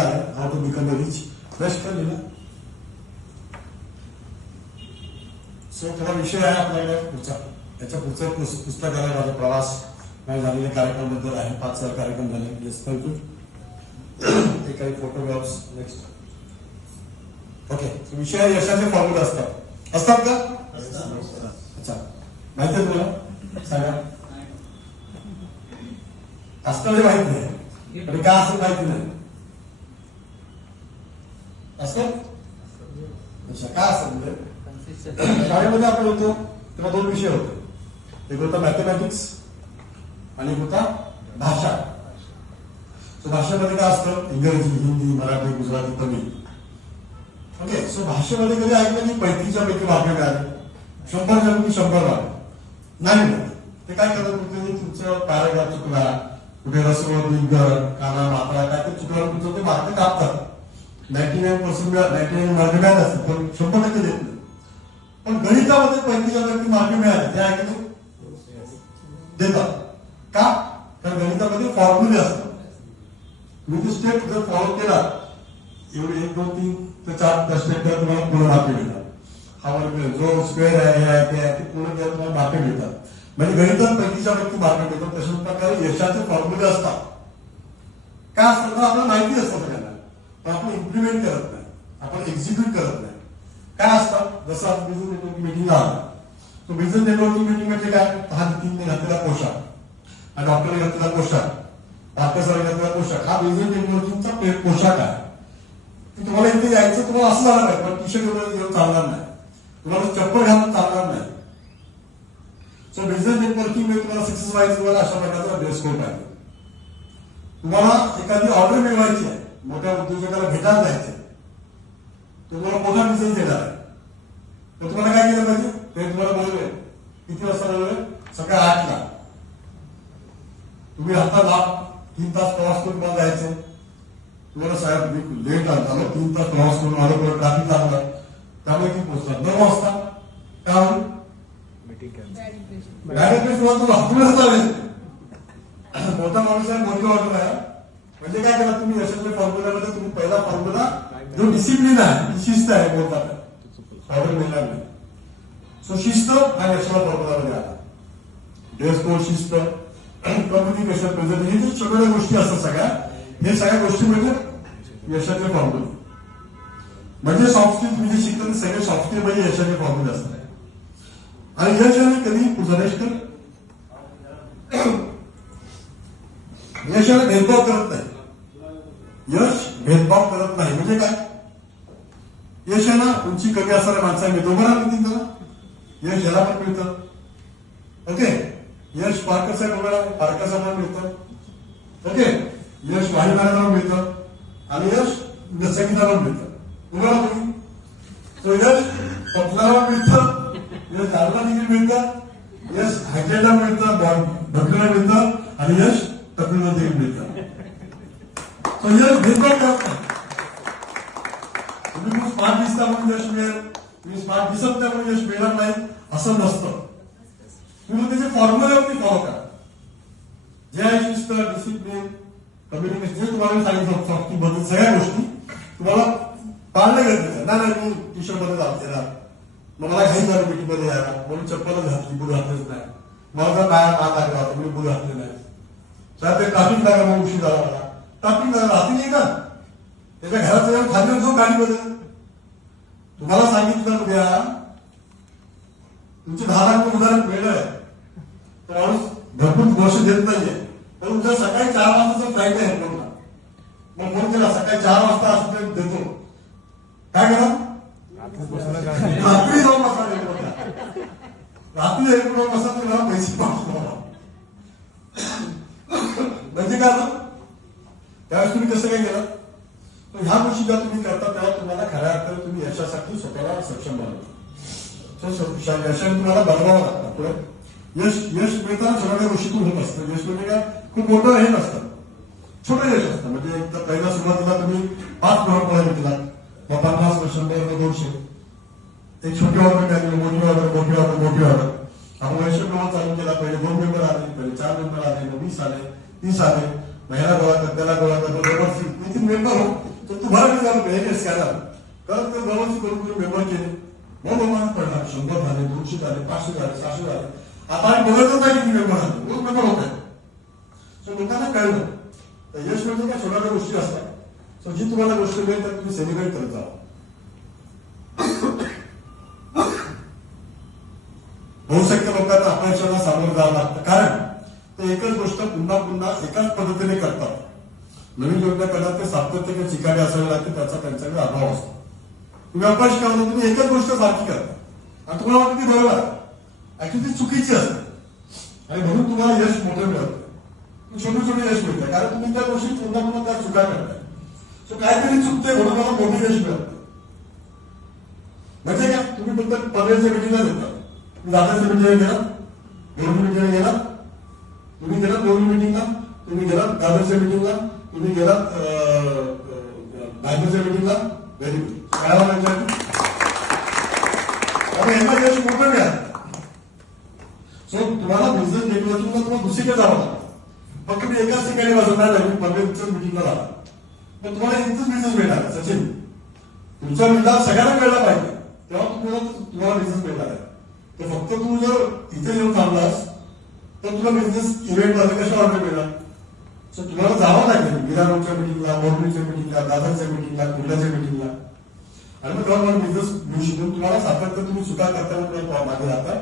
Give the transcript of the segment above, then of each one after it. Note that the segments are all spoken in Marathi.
आहे how to become a rich best लिहिलं. सो थोडा विषय आहे आपल्याकडे पुढचा. त्याच्या पुढचं पुस्तक आहे माझा प्रवास नाही झालेल्या कार्यक्रमाबद्दल आहे. 5 कार्यक्रम झाले. Yes thank you. ते काही फोटोग्राफ्स नेक्स्ट. ओके विषय यशाचे फॉर्म्युले असतात का? अच्छा माहिती आहे तुला सांगा. असतं म्हणजे माहित नाही आणि का असं माहिती नाही असं. अच्छा का असं म्हणजे शाळेमध्ये आपण होतो तेव्हा 2 विषय होते. एक होता मॅथमॅटिक्स आणि एक होता भाषा. सो भाषेमध्ये काय असतं इंग्रजी हिंदी मराठी गुजराती तमिळ. ओके सो भाषेमध्ये कधी ऐकलं की 35च्या पैकी मार्क मिळाले 100 जणांनी 100 मार्क नाही मिळत. ते काय करत होते तुमचं पॅराग्राफ चुकला कुठे रसव दीर्घ काना मात्रा काय ते चुकला तुमचं ते मार्क कापतात. 99% 99 मार्क मिळाले असतात पण 100% देत नाही. पण गणितामध्ये 35च्या पैकी मार्क मिळाले ते ऐकले देतात का? कारण गणितामध्ये फॉर्म्युले असतात. तुम्ही ते स्टेप जर फॉलो केला एवढे 1 2 3 ते 4 स्टेप केला तुम्हाला पूर्ण मार्क मिळतात. हा वर्ग जो स्क्वेअर आहे ते पूर्ण केला तुम्हाला मार्क मिळतात. म्हणजे गणितात 35च्या पैकी मार्क मिळतात. तशाच प्रकारे यशाचे फॉर्म्युले असतात. काय असतात तर आपल्याला माहिती असतं सगळ्यांना पण आपण इम्प्लिमेंट करत नाही आपण एक्झिक्यूट करत नाही. काय असतात जसं आज बिझनेस नेटवर्किंग मीटिंगला आला तो बिझनेस नेटवर्किंग मीटिंग म्हणजे काय 10-3 घातलेला पोशाख आणि डॉक्टरने घातलेला पोशाख डॉक्टरने घातलेला पोशाख हा बिझनेस नेटवर्किंगचा पोशाख आहे. तुम्हाला इथे यायचं तुम्हाला असं झालं पाहिजे पण टी शर्ट घेऊन चालणार नाही. तुम्हाला चप्पल घालून चालणार नाही. सो बिझनेस नेटवर्किंग मध्ये तुम्हाला सक्सेस व्हायचं तुम्हाला अशा प्रकारचा ड्रेस कोड पाहिजे. तुम्हाला एखादी ऑर्डर मिळवायची आहे मोठ्या उद्योजकाला भेटायला जायचं तुम्हाला मोठा बिझनेस देणार आहे तर तुम्हाला काय केलं पाहिजे ते तुम्हाला बोलवलंय किती वाजता बोलवलंय सकाळी 8ला. तुम्ही आता 3 तास प्रवास करून मला जायचं तुम्हाला साहेब लेट झालं 3 तास प्रवास करून आलो परत ट्रॅफिक लागला त्यामुळे किती पोहोचतात 9 वाजता का गाडी तुम्हाला हातूनच चालेल. मोठा माणूस आहे मोठी ऑर्डर आहे म्हणजे काय करा तुम्ही यशाच्या फॉर्म्युल्यामध्ये तुम्ही पहिला फॉर्म्युला जो डिसिप्लिन आहे शिस्त आहे बोलतात ऑर्डर मिळणार नाही. सो शिस्त हा यशाला फॉर्म्युलामध्ये आला. ड्रेस कोड शिस्त कम्युनिकेशन प्रेझेंटेशन हे सगळ्या गोष्टी असतात सगळ्या हे सगळ्या गोष्टी म्हणजे यशाचे फॉर्म्युले. म्हणजे सॉफ्ट स्किल तुम्ही जे शिकता सगळे सॉफ्ट स्किल म्हणजे यशाचे फॉर्म्युले असतात. आणि यशाने कधी जनेश्वर यशाने भेदभाव करत नाही. यश भेदभाव करत नाही म्हणजे काय यशाला उंची कमी असणाऱ्या माणसाला मिळतो बरोबर मिळतील त्याला यश याला पण मिळतं. ओके यश पार्करचा कोणाला पार्करचा मिळतं. ओके यश वाही मारणारा मिळतं आणि यश संगीताला मिळतं तुम्हाला पण. तो यश पटलाला मिळतं यश दारूला देखील मिळतं यश हायटेला मिळतं ढकलाला मिळतं आणि यश तकलीला देखील मिळतं. तो यश भेदभाव करत नाही. तुम्ही खूप स्मार्ट दिसता म्हणून यश मिळेल तुम्ही स्मार्ट दिसत नाही म्हणून यश मिळणार नाही असं नसतं. तुम्ही त्याचे फॉर्म्युल्यावरती फॉलो करा. जे आहे शिस्त डिसिप्लिन कम्युनिकेशन जे तुम्हाला सांगितलं सॉफ्ट बद्दल सगळ्या गोष्टी तुम्हाला पाळणं गरजेचं नाही. मी टी शर्ट मध्ये देणार मग मला घाई झालं मीटिंगमध्ये यायला म्हणून चप्पलच घातली बुल घातलंच नाही. मला जर पाया मान लागला होता मी बुल घातले नाही. ते ट्राफिक लागला मग उशीर झाला मला ट्राफिक लागला राहते नाही का त्याच्या घरात जाऊन खाली जो गाडीमध्ये तुम्हाला सांगितलं उद्या तुमचे 10 लाख उदाहरण मिळलंय तर माणूस भरपूर गोष्ट देत नाहीये तर उद्या सकाळी 4 वाजताचा फ्लाईट आहे एअरपोर्टला मग फोन केला सकाळी 4 वाजता असं देतो काय करा रात्री जाऊन बसा एअरपोर्टला रात्री एअरपोर्टवर बसा तुम्हाला पैसे पाठवतो म्हणजे काय त्यावेळेस तुम्ही कसं काय केलं पण ह्या गोष्टी ज्या तुम्ही करता तेव्हा तुम्हाला खऱ्या अर्थाने तुम्ही यशासाठी स्वतःला सक्षम बनवतो. यशाने तुम्हाला बनवावं लागतं. पुढे यश मिळताना सगळ्या गोष्टीतून होत असतं. यश म्हणजे काय खूप मोठं हे नसतं छोटं यश असतं. म्हणजे पहिल्या सुरुवातीला तुम्ही 5 ग्राहक घेतला मग 50 100 200 एक छोटी ऑर्डर काय मोठी ऑर्डर आपण यश प्रमाण चालू केला. पहिले 2 मेंबर आले पहिले 4 मेंबर आले मग 20 आले 30 आले महिला गोळा कर त्याला गोळा कर 3 मेंबर हो तर तुम्हाला मी झालं एक काय झालं कारण ते जवळची करून व्यवहार केले मग मला पडणार 100 झाले 200 झाले 500 झाले 600 झाले आता आम्ही बघतच नाही किती व्यवहार झाले रोज व्यवहार होत आहे सो लोकांना कळलं तर यश म्हणजे काय छोट्या गोष्टी असतात सो जी तुम्हाला गोष्ट मिळेल तर तुम्ही सेलिब्रेट करत जावा बहुसंख्य लोकांना अपयशाला सामोरं जावं लागतं कारण ते एकच गोष्ट पुन्हा पुन्हा एकाच पद्धतीने करतात नवीन योजना करतात ते सातत्य किंवा चिकाटी असावे लागते त्याचा त्यांच्याकडे अभाव असतो तुम्ही अपयश का होतो तुम्ही एकच गोष्ट सारखी करता आणि तुम्हाला वाटतं ती बरोबर आहे ऍक्च्युली ती चुकीची असते आणि म्हणून तुम्हाला यश मोठं मिळतं छोटे छोटे यश मिळतं कारण तुम्ही त्या गोष्टी पुन्हा पुन्हा त्या चुका करताय सो काहीतरी चुकते म्हणून मला मोठं यश मिळतं म्हणजे काय तुम्ही फक्त पनवेलच्या मिटिंगला देतात तुम्ही दादाच्या मिटिंगला गेला दोन मिटिंगला गेला तुम्ही गेलात दोन मिटिंगला तुम्ही गेलात दादाच्या मिटिंगला तुम्ही गेलात बायकोच्या मिटिंगला व्हेरी गुड काय यांना यश मोठं मिळालं सो तुम्हाला बिझनेस नेटवर्किंगला तुम्हाला दुसरीकडे जावं लागतं फक्त तुम्ही एकाच ठिकाणी बसवणार नाही पनवेलच्या मिटिंगला जाणार पण तुम्हाला इथंच बिझनेस मिळणार सचिन तुमचा मिळणार सगळ्यांना मिळाला पाहिजे तेव्हा तुम्हाला बिझनेस मिळणार आहे तर फक्त तू जर इथे येऊन थांबलास तर तुला बिझनेस इव्हेंट मध्ये कशा ऑर्डर मिळणार सो तुम्हाला जावं लागेल विरारोडच्या मिटिंगला मोरणीच्या मिटिंगला दादाच्या मिटिंगला कुर्ल्याच्या मिटिंगला आणि मग तेव्हा बिझनेस घेऊ शिकून तुम्हाला सातत्य तुम्ही चुका करताना मागे राहता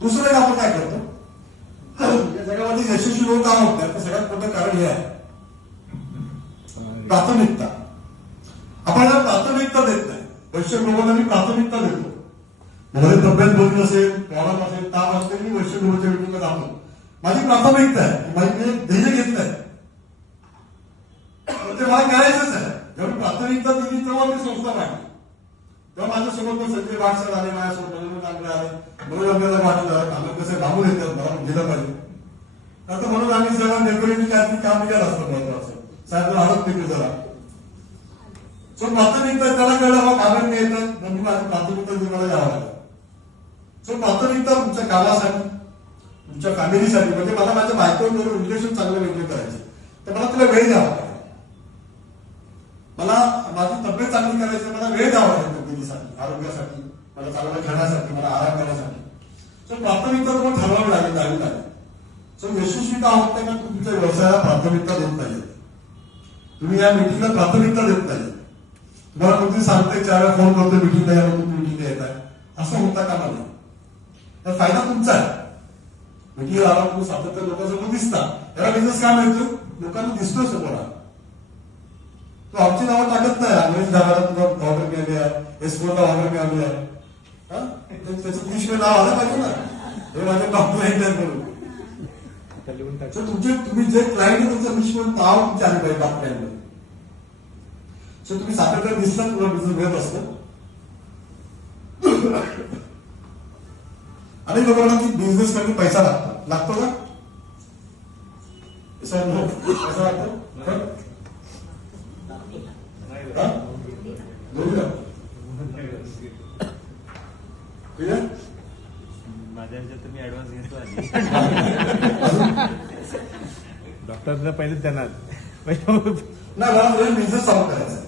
दुसरं एक आपण काय करतो या जगामध्ये यशस्वी लोक काम होत नाही सगळ्यात मोठं कारण हे आहे प्राथमिकता आपण प्राथमिकता देत नाही वैश्य ग्लोबलला मी प्राथमिकता देतो माझी तब्येत बरी नसेल प्रॉब्लेम असेल ताप असेल मी वैश्य ग्लोबलच्या मिटिंगला जातो माझी प्राथमिकता आहे माझी ध्येय घेत नाही ते मला करायचंच आहे जेव्हा मी प्राथमिकता दिली तेव्हा मी संस्था मांडली तेव्हा माझ्यासोबत पण संजय वाटसर आले माझ्यासोबत मनोज कांबळे आले मनोज आपल्याला वाटलं आम्ही कसं घाबून येतात मला गेलं पाहिजे आता म्हणून आम्ही सगळं डेकोरेटिव्ह काहीतरी काम केलं असतं महत्वाचं साहेब हळद पिकलं जरा सो प्राथमिकता त्याला कळलं मग कामाने येतात म्हणजे माझी प्राथमिकता तुम्हाला यावं लागेल सो प्राथमिकता तुमच्या कामासाठी तुमच्या फॅमिलीसाठी म्हणजे मला माझ्या बायकोबरोबर रिलेशन चांगलं मेंटेन करायचे तर मला तुला वेळ द्यावा लागेल मला माझी तब्येत चांगली करायची मला वेळ द्यावा लागेल तब्येतीसाठी आरोग्यासाठी मला चांगलं खेळण्यासाठी मला आराम करण्यासाठी सो प्राथमिकता तुम्हाला ठरवावी लागेल द्यावी लागेल सो यशस्वी का होत नाही का तुमच्या व्यवसायाला प्राथमिकता देत पाहिजे तुम्ही या मिटिंगला प्राथमिकता देत पाहिजे तुम्हाला कोणती सांगते 4 वेळा फोन करतो मिटिंगला या तुम्ही मिटिंगला येत आहे असं होता कामा नाही तर फायदा तुमचा आहे मिटिंगला आला तुम्ही सातत्य लोकांसमोर दिसता याला बिझनेस काय मिळतो लोकांना दिसतोय समोर तो आमची नावं टाकत नाही अंग्रेज दाबाला तुला ऑर्डर मिळाली आहे एसपोर्टला ऑर्डर मिळाली आहे त्याचं 30 नाव आलं पाहिजे ना हे माझे डॉक्युमेंट आहे म्हणून तुम्ही जे क्लायंट तुमचं विश्व नाव तुमच्या आले पाहिजे डॉक्टरांमध्ये सो तुम्ही सातत्याने दिसतात तुला बिझनेस मिळत असतं अनेक लोकांना की बिझनेस साठी पैसा लागतो का पैसा लागतो माझ्या ह्याच्यात मी ऍडव्हान्स घेतो डॉक्टरला पहिले देणार ना मला बिझनेस चालू करायचा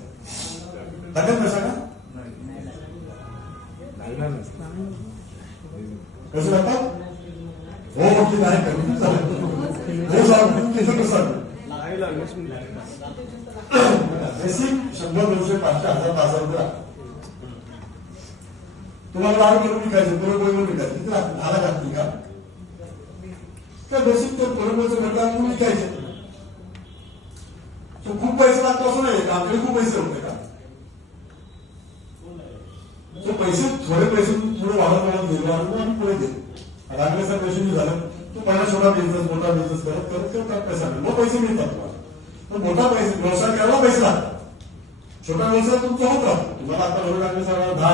लागेल पैसा का कसं लागतात हो की नाही कमी हो सांगतो कसं कसं बेसिक 100 200 500 1000 रुपये तुम्हाला लाडू करून विकायचं पुरणपोळी विकायचं किती आला लागतील का त्या बेसिक तर पुरणपोळीचं म्हटलं विकायचं खूप पैसे लागतो असं नाही आमच्याकडे खूप पैसे होते का पैसे थोडे पैसे थोडे वाढत गेलो आणि आम्ही पुढे गेलो लागल्याचा पैसे मी झालं तू पहिला छोटा बिझनेस मोठा बिझनेस करत करत करत पैसा मग पैसे मिळतात तुम्हाला पण मोठा पैसे व्यवसाय करायला पैसे लागतात छोटा व्यवसाय तुमचा होत राहतो तुम्हाला आता बरोबर लागले 10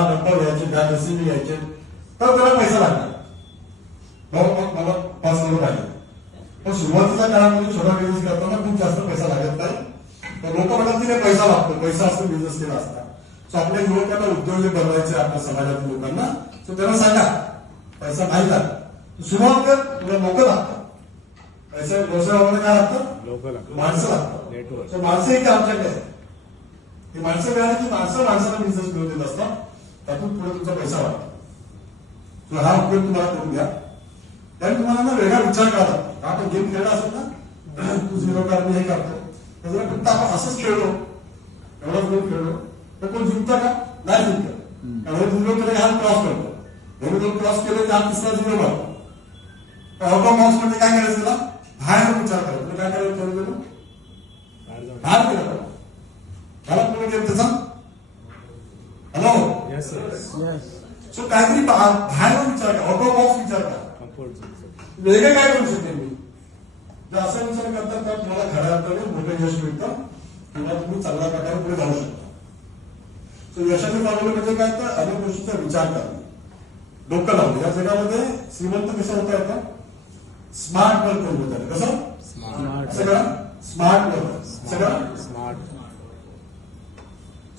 डब्बा घ्यायचे 10 रेसिपी घ्यायचे तर त्याला पैसा लागणार मग मला 5 करोड पाहिजे पण सुरुवातीच्या काळामध्ये छोटा बिझनेस करताना खूप जास्त पैसा लागत नाही तर लोक म्हणतात की पैसा लागतो पैसा असतो बिझनेस केला असता सो आपल्या युवकांना उद्योजक बनवायचे आपल्या समाजातील लोकांना सो त्यांना सांगा पैसा नाही लागत सुरुवात कर तुला लोक लागतात पैसा व्यवसायामध्ये काय लागतं माणसं लागतात माणसं एक आमच्याकडे हे माणसं मिळाली की माणसाला बिझनेस मिळवून देत असतात. त्यातून पुढे तुमचा पैसा वाढतो. तर हा उपयोग तुम्हाला करून घ्या. त्याने तुम्हाला ना वेगळा विचार करा. आपण गेम खेळला असेल ना, तू 0 कार मी हे करतो, तर जरा फक्त आपण असंच खेळलो, एवढाच गेम खेळलो, तर कोण जिंकतं का? नाही जिंकत. त्यामुळे 0 केलं हा क्रॉस करतो. 2 क्रॉस केलं की हा तिसरा 0 मारतो. आउट ऑफ बॉक्स मध्ये काय करायचं तुला? बाहेर विचार करा. तुला काय करायचं ठरवलं? बाहेर केलं पाहिजे. मला पूर्ण गेम त्याचा हॅलो येस सर. सो काहीतरी बाहेर विचार करा, आउट ऑफ बॉक्स विचार करा. वेगळे काय करू शकेल मी? जर असा विचार करतात तर तुम्हाला खऱ्या अर्थाने मोठं यश मिळतं किंवा तुम्ही चांगल्या प्रकारे पुढे जाऊ शकता. सो यशाचे फॉर्म्युले म्हणजे काय? तर अनेक गोष्टीचा विचार करणे, डोकं लावणे. या जगामध्ये श्रीमंत कसं होता येतं? स्मार्ट वर्क करून होत. कसं? सगळं स्मार्ट वर्क, सगळं स्मार्ट.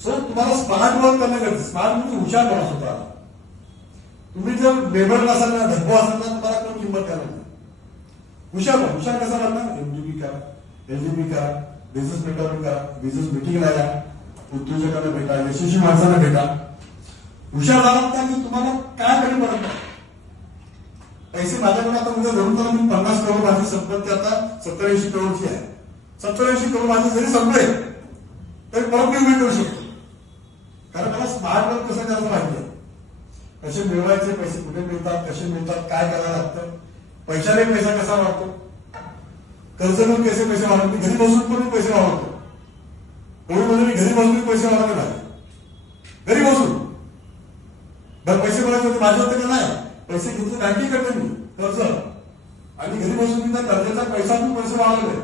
सो तुम्हाला स्मार्ट वर्क करणं गरजेचं. स्मार्ट म्हणजे हुशार माणूस होता. तुम्ही जर लेबर नसाल ना, धब्बो असाल ना, तुम्हाला कोण किंमत करणार नाही. हुशार कसा करणार? MDB करा, LDB करा, बिझनेस मेंटॉरिंग करा, बिझनेस मिटिंगला या, उद्योजकांना भेटा, यशस्वी माणसांना भेटा. हुशार झालात का की तुम्हाला काय कमी पडत नाही. पैसे माझ्याकडे आता उद्या धरून तर मी 50 करोड माझी संपत्ती आता 70-80 करोडची आहे. 70-80 करोड माझे जरी संपले तरी परत मी उभी करू शकतो. कारण मला स्मार्ट वर्क कसं करायचं माहिती आहे. कसे मिळवायचे, पैसे कुठे मिळतात, कसे मिळतात, काय करायला लागतं, पैशाने पैसा कसा वाढतो, कर्ज घेऊन कसे पैसे वाढवतो, घरी बसून पण पैसे वाढवतो. कोविडमध्ये मी घरी बसून पैसे वाढवले नाही. घरी बसून बरं पैसे भरायचे होते माझ्या होते का? नाही. पैसे घेतले बँकेकडे मी कर्ज, आणि घरी बसून मी त्या कर्जाचा पैसा पण पैसे वाढवले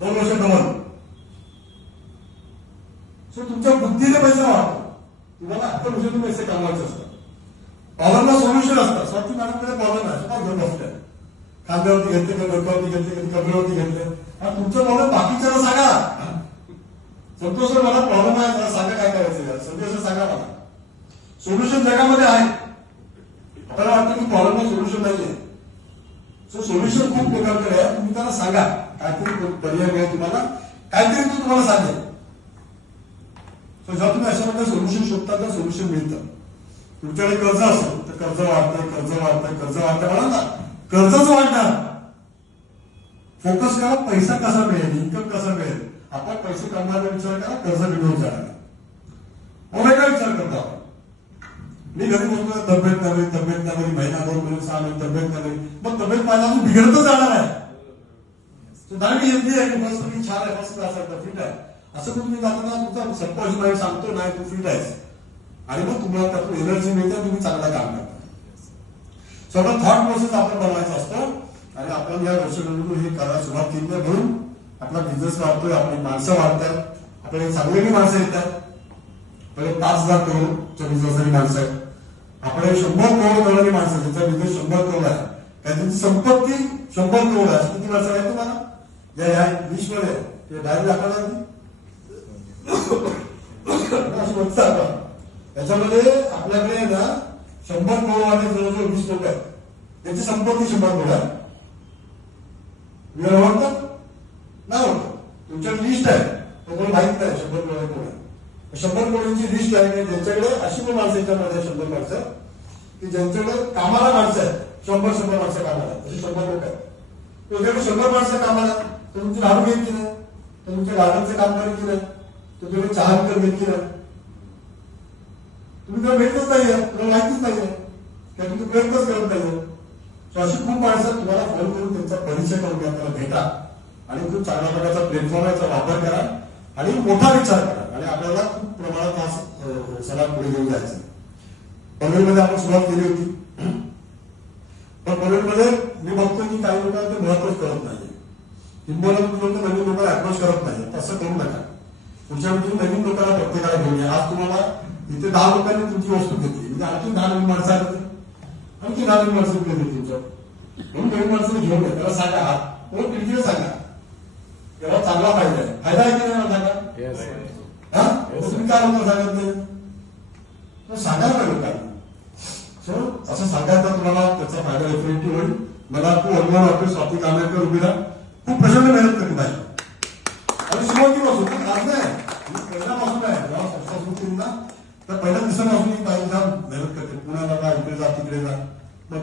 2 वर्ष डबल. सो तुमच्या बुद्धीने पैसा वाढतो. तुम्हाला अक्कल हुशारीने पैसे कमवायचे असतात. प्रॉब्लेमला सोल्युशन असतात. स्वाती मॅडमकडे प्रॉब्लेम आहे, स्वतः घेऊन बसले, खांद्यावरती घेतले, डोक्यावरती घेतले, कमरेवरती घेतले. तुमचं प्रॉब्लेम बाकीच्याला सांगा. संतोष सर मला प्रॉब्लेम आहे, मला सांगा काय करायचं. संतोष सर सांगा मला. सोल्युशन जगामध्ये आहे. आपल्याला वाटतं की प्रॉब्लेमला सोल्युशन नाहीये. सो सोल्युशन खूप लोकांकडे आहे. तुम्ही त्यांना सांगा काहीतरी पर्याय मिळेल तुम्हाला, काहीतरी तो तुम्हाला सांगेल. सो जेव्हा तुम्ही अशा प्रकारे सोल्युशन शोधता तर सोल्युशन मिळतं. तुमच्याकडे कर्ज असेल तर कर्ज वाढतंय म्हणा ना, कर्जच वाढणार. फोकस करा पैसा कसा मिळेल, इन्कम कसा मिळेल. आपण पैसे कमवायचा विचार करा, कर्ज मिळवून जाणार. वेगळा विचार करता. मी घरी बोलतो तब्येत नव्हे, महिना 2 महिने 6 महिने तब्येत नव्हे, मग तब्येत माझ्या अजून बिघडतच जाणार आहे. मी येत नाही बस तुम्ही छान आहे, फर्स्ट क्लास आहे, फिट आहे, असं पण तुम्ही जाताना तुमचा सबकॉन्शियस माइंड सांगतो नाही तू फिट आहेस, आणि मग तुम्हाला त्यातून एनर्जी मिळते, तुम्ही चांगलं काम करता. सगळं थॉट प्रोसेस आपण बनवायचा असतो, आणि आपण या वर्षानंतर हे करायला सुरुवात केली आहे. म्हणून आपला बिझनेस वाढतोय, आपली माणसं वाढतात, आपल्याला चांगली माणसं येतात. पहिले 5,000 करोडच्या बिझनेसची माणसं आहेत. आपल्याला 100 करोड करणारी माणसं, ज्यांचा बिझनेस 100 करोड आहे, त्यांची संपत्ती 100 करोड आहे. किती माणसं आहे तुम्हाला या लिस्टमध्ये? ते डायरेक्ट दाखवणार नाही. त्याच्यामध्ये आपल्याकडे ना 100 करोड वाले जवळजवळ 20 लोक आहेत. त्यांची संपत्ती 100 करोड आहे. ओळखतात नाही ओळखत. तुमच्याकडे लिस्ट आहे, तुम्हाला माहित नाही 100 करोड कोण आहे. 100 करोडची लिस्ट आहे, ज्यांच्याकडे अशी पण माणसं याच्यामध्ये 100 माणसं की ज्यांच्याकडे कामाला माणसं आहेत, 100 माणसं कामाला, अशी 100 लोक आहेत. तुमच्याकडे 100 माणसं कामाला, तर तुमची झाडू घेतली नाही, तर तुमच्या गार्डनचं काम करेल की नाही, तर तुम्ही चहा विकत घेतली नाही, तुम्ही त्याला भेटतच नाहीये, तुम्हाला माहितीच नाहीये, त्या तुम्ही प्रयत्नच करत नाहीये. अशी खूप माणसं तुम्हाला फोन करून त्यांचा परिचय करून घ्या, त्याला भेटा, आणि खूप चांगल्या प्रकारचा प्लॅटफॉर्मचा वापर करा, आणि मोठा विचार करा, आणि आपल्याला खूप प्रमाणात हा सगळा पुढे घेऊन जायचं. पनवेलमध्ये आपण सुरुवात केली होती, पण पनवेलमध्ये मी बघतो की काही लोकांना ते महत्वच करत नाहीये. किंबहुना लोक नवीन लोकांना अप्रोच करत नाही. तसं करू नका. तुमच्या म्हणजे नवीन लोकांना प्रत्येकाला घेऊन या. आज तुम्हाला इथे 10 लोकांनी तुमची वस्तू घेतली, म्हणजे आणखी 10 नवीन माणसं आली, आणखी 10 नवीन माणसं घेतली तुमच्या, म्हणून नवीन माणसं घेऊन या. त्याला सांगा, हात म्हणून खिडकीला सांगा, तेव्हा चांगला फायदा आहे. फायदा आहे की नाही सांगा. हा तुम्ही काय लोकांना सांगत नाही, सांगायला पाहिजे लोकांना. सो असं सांगायचं तुम्हाला त्याचा फायदा डेफिनेटली होईल. मला खूप अभिमान वाटतो. स्वाती कांबळेकर उभीला खूप प्रचंड मेहनत करीत आहे, आणि सुरुवातीपासून आज नाही, पहिल्यापासून आहे. ना तर पहिल्या दिवसापासून मी पाहिजे मेहनत करते पुण्याला जा इकडे जा तिकडे जा मग